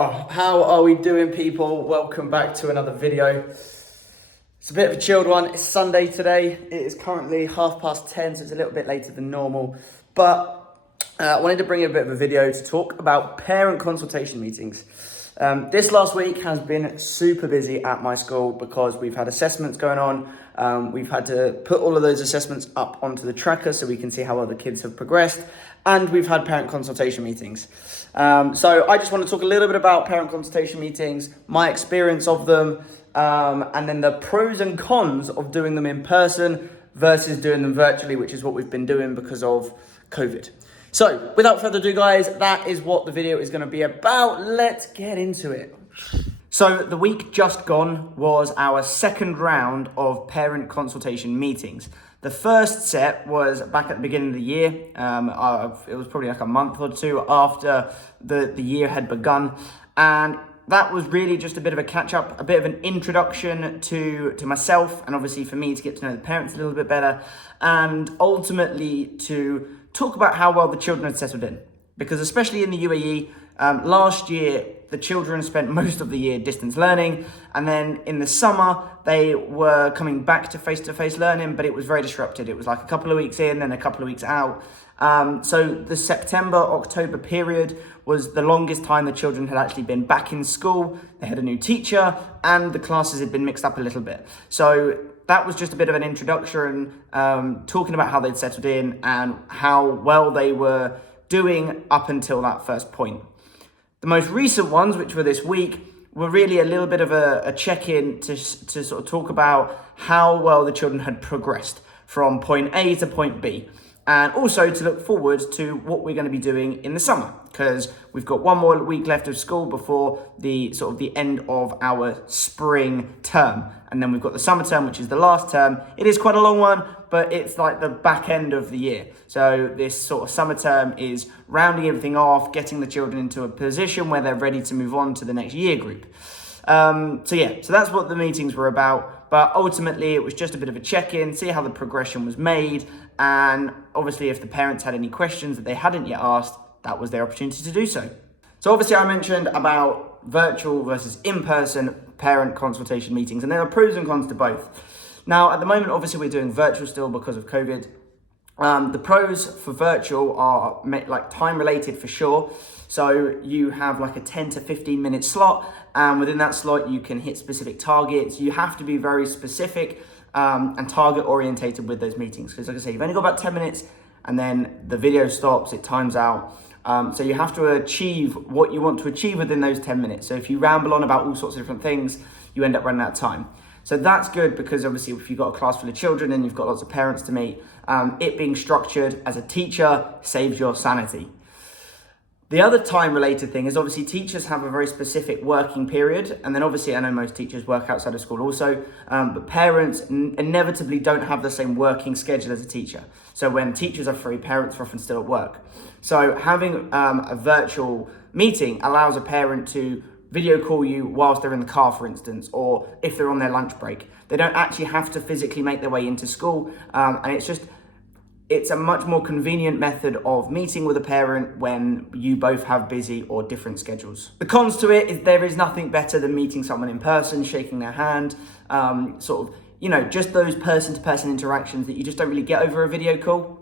Oh, how are we doing, people? Welcome back to another video. It's a bit of a chilled one. It's Sunday today. It is currently 10:30, so it's a little bit later than normal. But I wanted to bring you a bit of a video to talk about parent consultation meetings. This last week has been super busy at my school because we've had assessments going on. We've had to put all of those assessments up onto the tracker so we can see how well the kids have progressed. And we've had parent consultation meetings. So I just want to talk a little bit about parent consultation meetings, my experience of them, and then the pros and cons of doing them in person versus doing them virtually, which is what we've been doing because of COVID. So without further ado, guys, that is what the video is going to be about. Let's get into it. So the week just gone was our second round of parent consultation meetings. The first set was back at the beginning of the year. It was probably like a month or two after the year had begun. And that was really just a bit of a catch up, a bit of an introduction to myself, and obviously for me to get to know the parents a little bit better, and ultimately to talk about how well the children had settled in. Because especially in the UAE, last year, the children spent most of the year distance learning, and then in the summer, they were coming back to face-to-face learning, but it was very disrupted. It was like a couple of weeks in, then a couple of weeks out. So the September-October period was the longest time the children had actually been back in school. They had a new teacher, and the classes had been mixed up a little bit. So that was just a bit of an introduction, talking about how they'd settled in and how well they were doing up until that first point. The most recent ones, which were this week, were really a little bit of a check-in to sort of talk about how well the children had progressed from point A to point B. And also to look forward to what we're going to be doing in the summer, because we've got one more week left of school before the sort of the end of our spring term. And then we've got the summer term, which is the last term. It is quite a long one, but it's like the back end of the year. So this sort of summer term is rounding everything off, getting the children into a position where they're ready to move on to the next year group. So that's what the meetings were about. But ultimately, it was just a bit of a check-in, see how the progression was made. And obviously, if the parents had any questions that they hadn't yet asked, that was their opportunity to do so. So obviously, I mentioned about virtual versus in-person parent consultation meetings, and there are pros and cons to both. Now, at the moment, obviously, we're doing virtual still because of COVID. The pros for virtual are like time related for sure. So you have like a 10 to 15 minute slot, and within that slot, you can hit specific targets. You have to be very specific and target orientated with those meetings. Because like I say, you've only got about 10 minutes and then the video stops, it times out. So you have to achieve what you want to achieve within those 10 minutes. So if you ramble on about all sorts of different things, you end up running out of time. So that's good because obviously if you've got a class full of children and you've got lots of parents to meet, it being structured as a teacher saves your sanity. The other time-related thing is obviously teachers have a very specific working period, and then obviously I know most teachers work outside of school also, but parents inevitably don't have the same working schedule as a teacher. So when teachers are free, parents are often still at work. So having a virtual meeting allows a parent to video call you whilst they're in the car, for instance, or if they're on their lunch break. They don't actually have to physically make their way into school, and it's a much more convenient method of meeting with a parent when you both have busy or different schedules. The cons to it is there is nothing better than meeting someone in person, shaking their hand, just those person-to-person interactions that you just don't really get over a video call.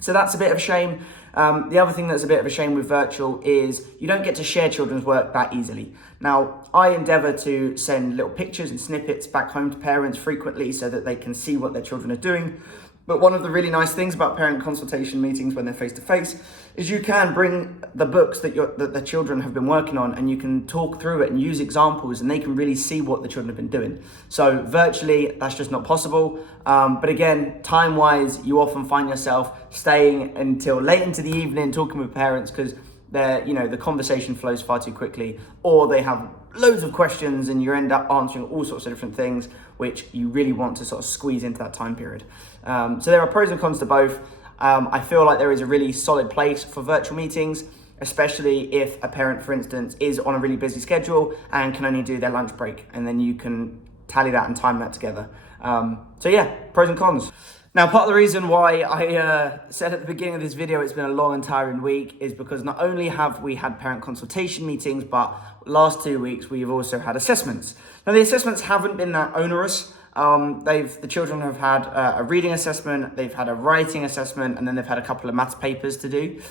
So that's a bit of a shame. The other thing that's a bit of a shame with virtual is you don't get to share children's work that easily. Now, I endeavour to send little pictures and snippets back home to parents frequently so that they can see what their children are doing. But one of the really nice things about parent consultation meetings when they're face-to-face is you can bring the books that the children have been working on, and you can talk through it and use examples, and they can really see what the children have been doing. So virtually, that's just not possible. But again, time-wise, you often find yourself staying until late into the evening talking with parents because the conversation flows far too quickly, or they have loads of questions and you end up answering all sorts of different things which you really want to sort of squeeze into that time period. So there are pros and cons to both. I feel like there is a really solid place for virtual meetings, especially if a parent, for instance, is on a really busy schedule and can only do their lunch break, and then you can tally that and time that together. Pros and cons. Now, part of the reason why I said at the beginning of this video it's been a long and tiring week is because not only have we had parent consultation meetings, but last 2 weeks we've also had assessments. Now, the assessments haven't been that onerous. The children have had a reading assessment, they've had a writing assessment, and then they've had a couple of maths papers to do.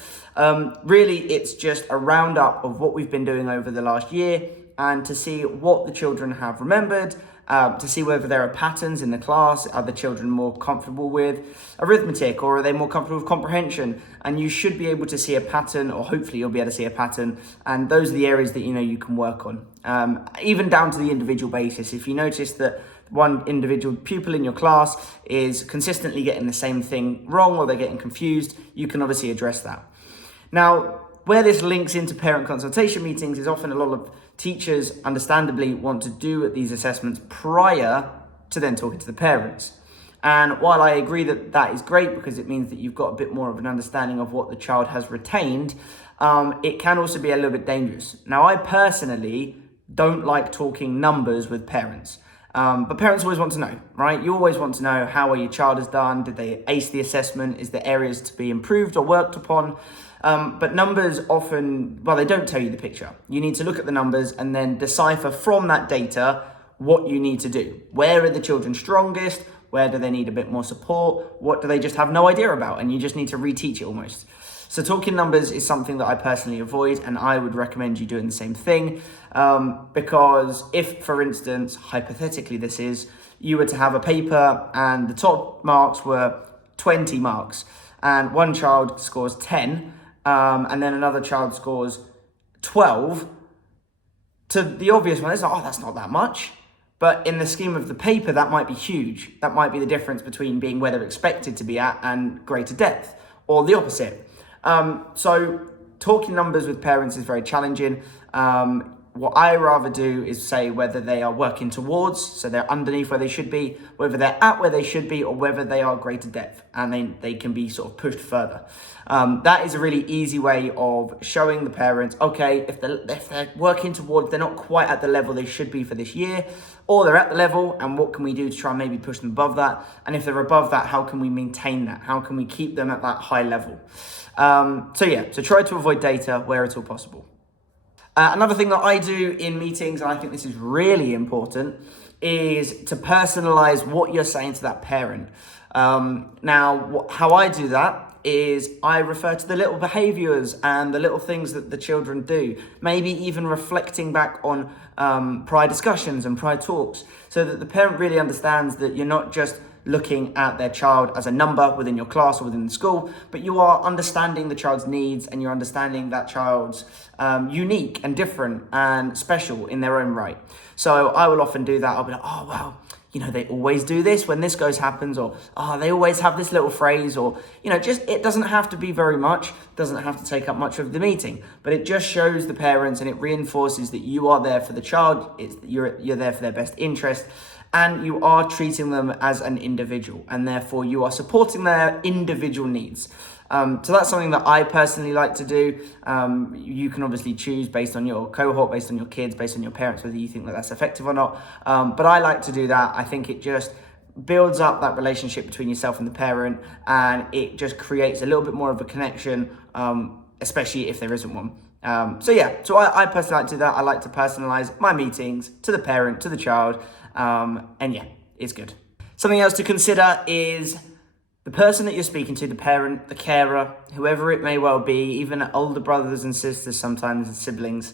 Really, it's just a roundup of what we've been doing over the last year and to see what the children have remembered, to see whether there are patterns in the class. Are the children more comfortable with arithmetic, or are they more comfortable with comprehension? And you should be able to see a pattern, or hopefully you'll be able to see a pattern, and those are the areas that you can work on, even down to the individual basis. If you notice that one individual pupil in your class is consistently getting the same thing wrong, or they're getting confused, you can obviously address that. Now, where this links into parent consultation meetings is often a lot of teachers understandably want to do these assessments prior to then talking to the parents. And while I agree that that is great because it means that you've got a bit more of an understanding of what the child has retained, it can also be a little bit dangerous. Now, I personally don't like talking numbers with parents. But parents always want to know, right? You always want to know how your child has done. Did they ace the assessment? Is there areas to be improved or worked upon? But numbers often, they don't tell you the picture. You need to look at the numbers and then decipher from that data what you need to do. Where are the children strongest? Where do they need a bit more support? What do they just have no idea about? And you just need to reteach it almost. So talking numbers is something that I personally avoid, and I would recommend you doing the same thing. Because if, for instance, hypothetically you were to have a paper and the top marks were 20 marks, and one child scores 10, and then another child scores 12, to the obvious one, it's like, oh, that's not that much. But in the scheme of the paper, that might be huge. That might be the difference between being where they're expected to be at and greater depth, or the opposite. So talking numbers with parents is very challenging. What I rather do is say whether they are working towards, so they're underneath where they should be, whether they're at where they should be, or whether they are greater depth and they can be sort of pushed further. That is a really easy way of showing the parents, okay, if they're working towards, they're not quite at the level they should be for this year, or they're at the level, and what can we do to try and maybe push them above that? And if they're above that, how can we maintain that? How can we keep them at that high level? So try to avoid data where at all possible. Another thing that I do in meetings, and I think this is really important, is to personalize what you're saying to that parent. How I do that is I refer to the little behaviors and the little things that the children do, maybe even reflecting back on prior discussions and prior talks, so that the parent really understands that you're not just looking at their child as a number within your class or within the school, but you are understanding the child's needs and you're understanding that child's unique and different and special in their own right. So I will often do that. I'll be like, oh, wow, they always do this when this happens, or, oh, they always have this little phrase, or, it doesn't have to be very much, doesn't have to take up much of the meeting, but it just shows the parents and it reinforces that you are there for the child, you're there for their best interest, and you are treating them as an individual, and therefore you are supporting their individual needs. So that's something that I personally like to do. You can obviously choose based on your cohort, based on your kids, based on your parents, whether you think that that's effective or not. But I like to do that. I think it just builds up that relationship between yourself and the parent, and it just creates a little bit more of a connection, especially if there isn't one. So I personally like to do that. I like to personalize my meetings to the parent, to the child, it's good. Something else to consider is the person that you're speaking to, the parent, the carer, whoever it may well be, even older brothers and sisters sometimes and siblings,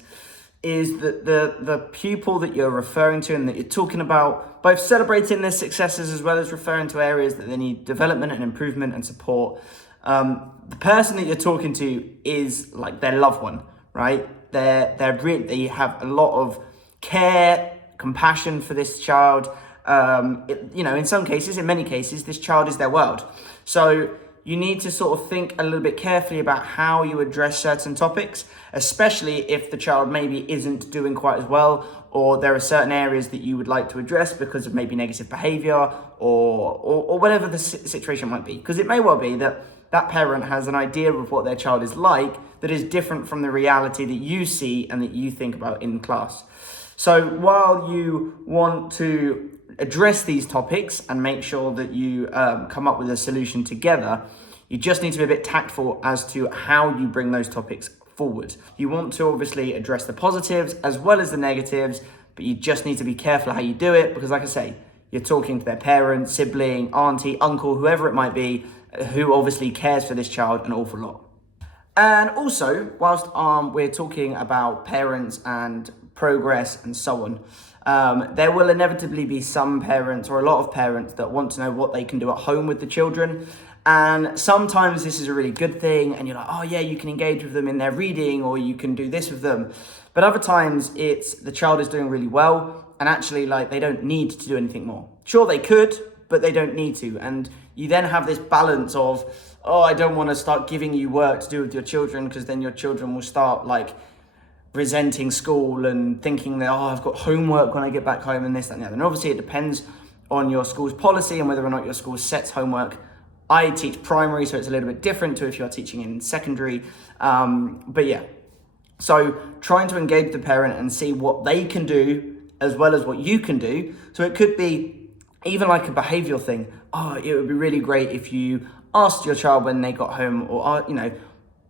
is that the pupil that you're referring to and that you're talking about, both celebrating their successes as well as referring to areas that they need development and improvement and support. The person that you're talking to is like their loved one, right? They have a lot of care, compassion for this child. In many cases, this child is their world. So you need to sort of think a little bit carefully about how you address certain topics, especially if the child maybe isn't doing quite as well, or there are certain areas that you would like to address because of maybe negative behavior or whatever the situation might be. Because it may well be that that parent has an idea of what their child is like that is different from the reality that you see and that you think about in class. So while you want to address these topics and make sure that you come up with a solution together. You just need to be a bit tactful as to how you bring those topics forward. You want to obviously address the positives as well as the negatives, but you just need to be careful how you do it, because like I say, you're talking to their parent, sibling, auntie, uncle, whoever it might be, who obviously cares for this child an awful lot. And also, whilst we're talking about parents and progress and so on, there will inevitably be some parents or a lot of parents that want to know what they can do at home with the children. And sometimes this is a really good thing and you're like, oh yeah, you can engage with them in their reading or you can do this with them. But other times it's the child is doing really well and actually like they don't need to do anything more. Sure, they could, but they don't need to. And you then have this balance of, oh, I don't want to start giving you work to do with your children because then your children will start like resenting school and thinking that, oh, I've got homework when I get back home and this, that, and the other. And obviously it depends on your school's policy and whether or not your school sets homework. I teach primary, so it's a little bit different to if you're teaching in secondary. But yeah, so trying to engage the parent and see what they can do as well as what you can do. So it could be even like a behavioral thing. Oh, it would be really great if you asked your child when they got home or,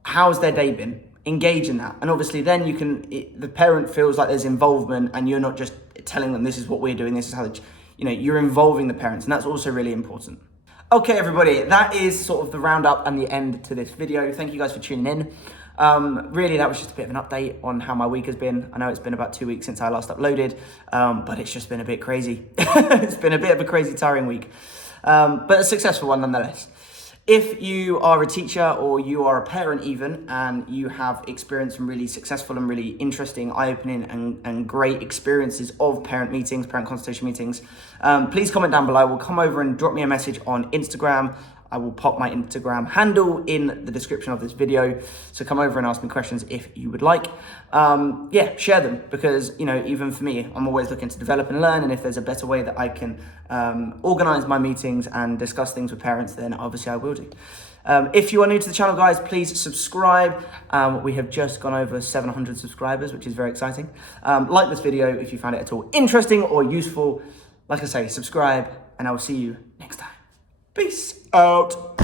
how's their day been? Engage in that. And obviously then the parent feels like there's involvement and you're not just telling them this is what we're doing, this is how, you're involving the parents. And that's also really important. Okay, everybody, that is sort of the roundup and the end to this video. Thank you guys for tuning in. Really, that was just a bit of an update on how my week has been. I know it's been about 2 weeks since I last uploaded, but it's just been a bit crazy. It's been a bit of a crazy, tiring week, but a successful one nonetheless. If you are a teacher or you are a parent even, and you have experienced some really successful and really interesting, eye-opening and great experiences of parent meetings, parent consultation meetings, please comment down below. We'll come over and drop me a message on Instagram. I will pop my Instagram handle in the description of this video. So come over and ask me questions if you would like. Share them because, even for me, I'm always looking to develop and learn. And if there's a better way that I can organize my meetings and discuss things with parents, then obviously I will do. If you are new to the channel, guys, please subscribe. We have just gone over 700 subscribers, which is very exciting. Like this video if you found it at all interesting or useful. Like I say, subscribe, and I will see you next time. Peace out.